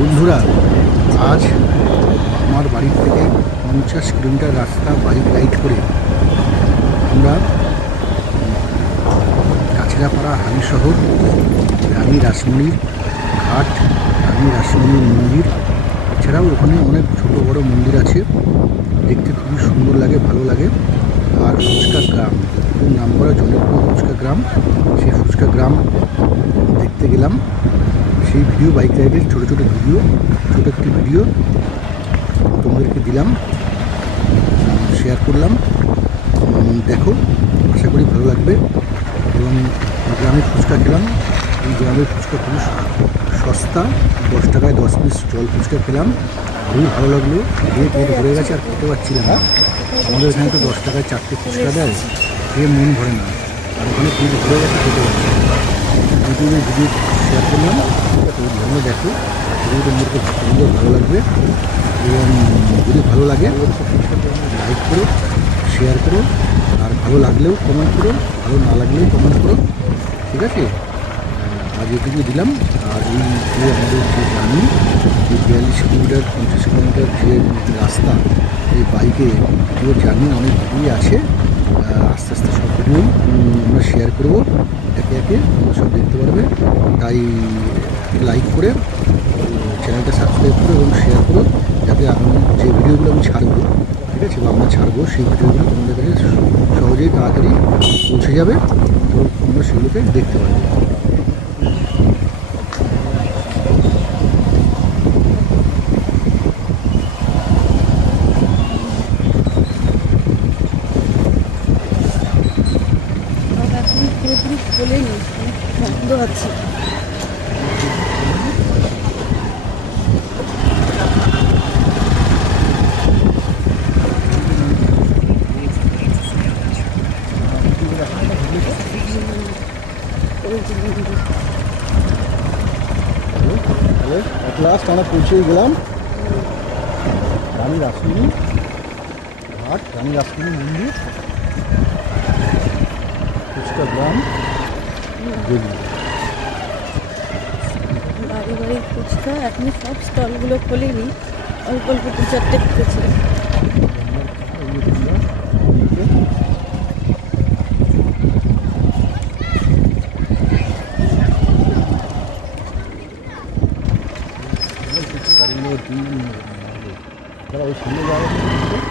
বন্ধুরা, আজ আমার বাড়ি থেকে 50 কিলোমিটার রাস্তা বাইক রাইড করে আমরা কাছড়াপাড়া হালি শহর, রানী রাসমণির ঘাট, রানী রাসমণির মন্দির, এছাড়াও ওখানে অনেক ছোট বড় মন্দির আছে, দেখতে খুবই সুন্দর লাগে, ভালো লাগে। আর ফুচকা গ্রাম, খুব নাম করা জনপ্রিয় ফুচকা গ্রাম, সেই ফুচকা গ্রাম দেখতে গেলাম। সেই ভিডিও, বাইক রাইডের ছোটো একটি ভিডিও তোমাদেরকে দিলাম, শেয়ার করলাম। দেখো, আশা করি ভালো লাগবে। এবং গ্রামের ফুচকা খেলাম। এই গ্রামের ফুচকা খুবই সস্তা, 10 টাকায় 10 পিস জল ফুচকা খেলাম, খুবই ভালো লাগলো। খেয়ে পেট ভরে গেছে, আর খেতে পারছিলাম না। আমাদের এখানে তো 10 টাকায় 4টে ফুচকা দেয়, খেয়ে মন ভরে না, আর ওখানে পেট ভরে গেছে, খেতে পারছি না। ভিডিও শেয়ার করলাম, তোমরা দেখো, ভিডিওটা আমার খুব সুন্দর ভালো লাগবে। এবং যদি ভালো লাগে লাইক করো, শেয়ার করো, আর ভালো লাগলেও কমেন্ট করো, ভালো না লাগলেও কমেন্ট করো, ঠিক আছে? আজ এটুকু দিলাম। আর এই যে আমাদের যে জার্নি, এই 42 কিলোমিটার 50 কিলোমিটার যে রাস্তা, এই বাইকে পুরো জার্নি অনেক দূরই আছে। আস্তে আস্তে সব ভিডিওই আমরা শেয়ার করবো, একে একে তোমরা সব দেখতে পারবে। তাই লাইক করে চ্যানেলটা সাবস্ক্রাইব করো এবং শেয়ার করো, যাতে আমি যে ভিডিওগুলো আমি ছাড়বো, ঠিক আছে, বা আমরা ছাড়বো, সেই ভিডিওগুলো তোমাদের কাছে সহজেই তাড়াতাড়ি পৌঁছে যাবে, তো তোমরা সেগুলোকে দেখতে পারবে। পুরোপুরি খোলেনি, বন্ধ আছে। এট লাস্ট আমরা পৌঁছেই গেলাম রানী রাসমণি ঘাট, রানী রাসমণি মন্দির, ফুচকা গ্রাম, দিল্লি। বাড়ি বাড়ি ফুচকা, এখনো সব স্টলগুলো খোলেনি, অল্প অল্প 2-4টে খুলেছে। গাড়িগুলো ওই সামনে যাওয়া